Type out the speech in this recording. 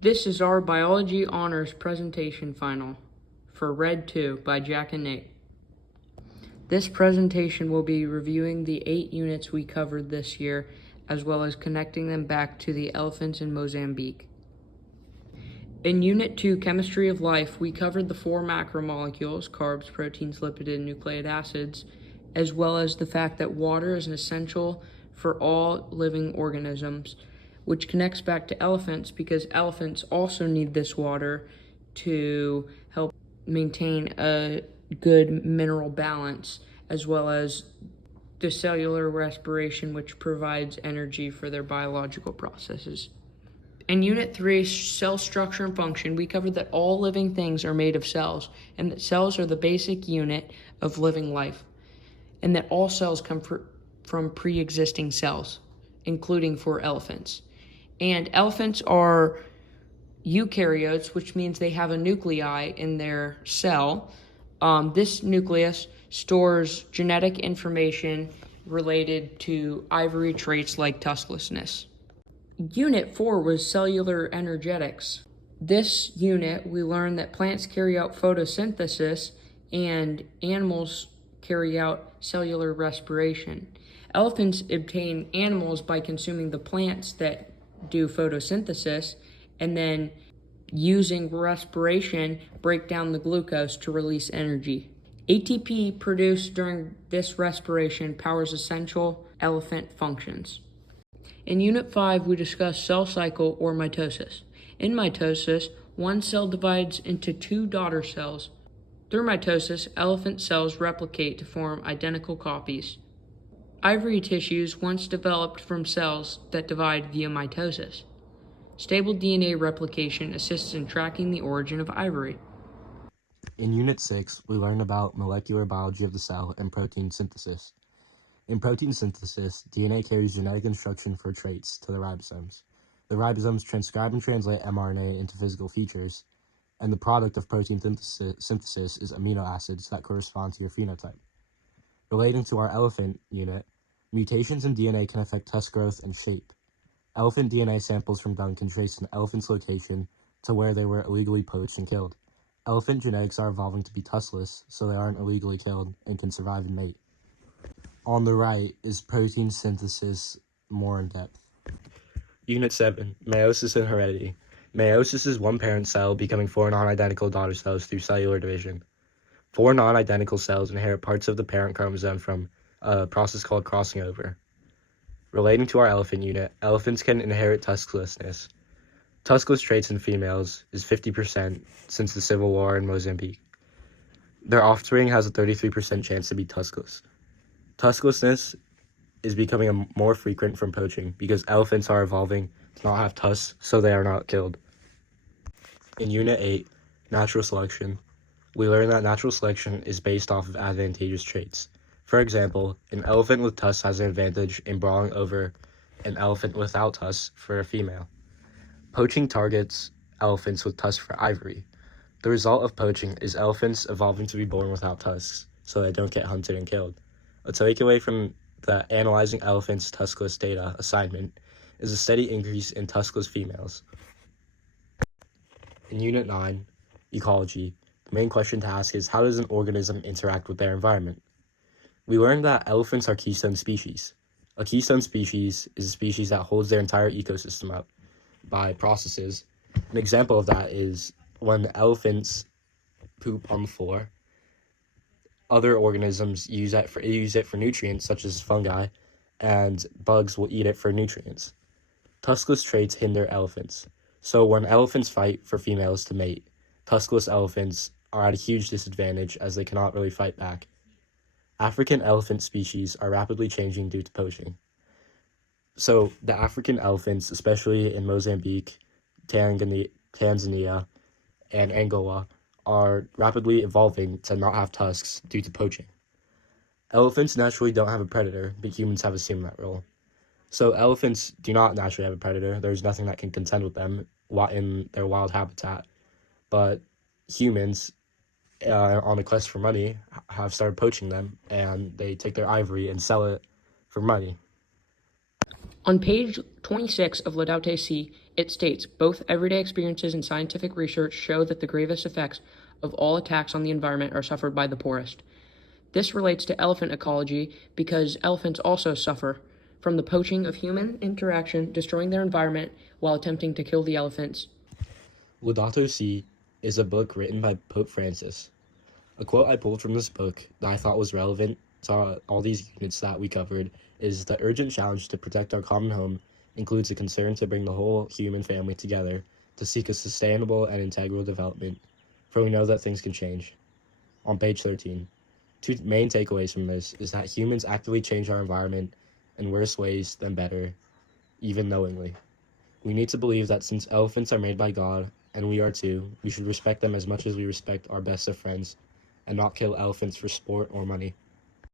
This is our biology honors presentation final for Red 2 by Jack and Nate. This presentation will be reviewing the 8 units we covered this year, as well as connecting them back to the elephants in Mozambique. In Unit 2, Chemistry of Life, we covered the 4 macromolecules, carbs, proteins, lipids, and nucleic acids, as well as the fact that water is an essential for all living organisms, which connects back to elephants because elephants also need this water to help maintain a good mineral balance, as well as the cellular respiration, which provides energy for their biological processes. In Unit 3, Cell Structure and Function, we covered that all living things are made of cells, and that cells are the basic unit of living life, and that all cells come from pre-existing cells, including for elephants. And elephants are eukaryotes, which means they have a nuclei in their cell. This nucleus stores genetic information related to ivory traits like tusklessness. Unit 4 was Cellular Energetics. This unit, we learned that plants carry out photosynthesis and animals carry out cellular respiration. Elephants obtain animals by consuming the plants that do photosynthesis and then using respiration break down the glucose to release energy. ATP produced during this respiration powers essential elephant functions. In Unit 5, we discuss cell cycle or mitosis. In mitosis, one cell divides into 2 daughter cells. Through mitosis, elephant cells replicate to form identical copies. Ivory tissues once developed from cells that divide via mitosis. Stable DNA replication assists in tracking the origin of ivory. In Unit 6, we learn about molecular biology of the cell and protein synthesis. In protein synthesis, DNA carries genetic instruction for traits to the ribosomes. The ribosomes transcribe and translate mRNA into physical features, and the product of protein synthesis is amino acids that correspond to your phenotype. Relating to our elephant unit, mutations in DNA can affect tusk growth and shape. Elephant DNA samples from dung can trace an elephant's location to where they were illegally poached and killed. Elephant genetics are evolving to be tuskless, so they aren't illegally killed and can survive and mate. On the right is protein synthesis more in depth. Unit 7, Meiosis and Heredity. Meiosis is one parent cell becoming 4 non-identical daughter cells through cellular division. 4 non-identical cells inherit parts of the parent chromosome from a process called crossing over. Relating to our elephant unit, elephants can inherit tusklessness. Tuskless traits in females is 50% since the Civil War in Mozambique. Their offspring has a 33% chance to be tuskless. Tusklessness is becoming more frequent from poaching because elephants are evolving to not have tusks, so they are not killed. In Unit 8, Natural Selection, we learn that natural selection is based off of advantageous traits. For example, an elephant with tusks has an advantage in brawling over an elephant without tusks for a female. Poaching targets elephants with tusks for ivory. The result of poaching is elephants evolving to be born without tusks, so they don't get hunted and killed. A takeaway from the Analyzing Elephants Tuskless Data assignment is a steady increase in tuskless females. In Unit 9, Ecology, the main question to ask is, how does an organism interact with their environment? We learned that elephants are keystone species. A keystone species is a species that holds their entire ecosystem up by processes. An example of that is when elephants poop on the floor, other organisms use it for nutrients, such as fungi, and bugs will eat it for nutrients. Tuskless traits hinder elephants. So when elephants fight for females to mate, tuskless elephants are at a huge disadvantage as they cannot really fight back. African elephant species are rapidly changing due to poaching. So the African elephants, especially in Mozambique, Tanzania, and Angola, are rapidly evolving to not have tusks due to poaching. Elephants naturally don't have a predator, but humans have assumed that role. So elephants do not naturally have a predator. There's nothing that can contend with them in their wild habitat. But humans, on a quest for money, have started poaching them, and they take their ivory and sell it for money. On page 26 of Laudato Si, it states, both everyday experiences and scientific research show that the gravest effects of all attacks on the environment are suffered by the poorest. This relates to elephant ecology because elephants also suffer from the poaching of human interaction, destroying their environment while attempting to kill the elephants. Laudato Si is a book written by Pope Francis. A quote I pulled from this book that I thought was relevant to all these units that we covered is, "The urgent challenge to protect our common home includes a concern to bring the whole human family together to seek a sustainable and integral development, for we know that things can change." On page 13, two main takeaways from this is that humans actively change our environment in worse ways than better, even knowingly. We need to believe that since elephants are made by God, and we are too, we should respect them as much as we respect our best of friends, and not kill elephants for sport or money.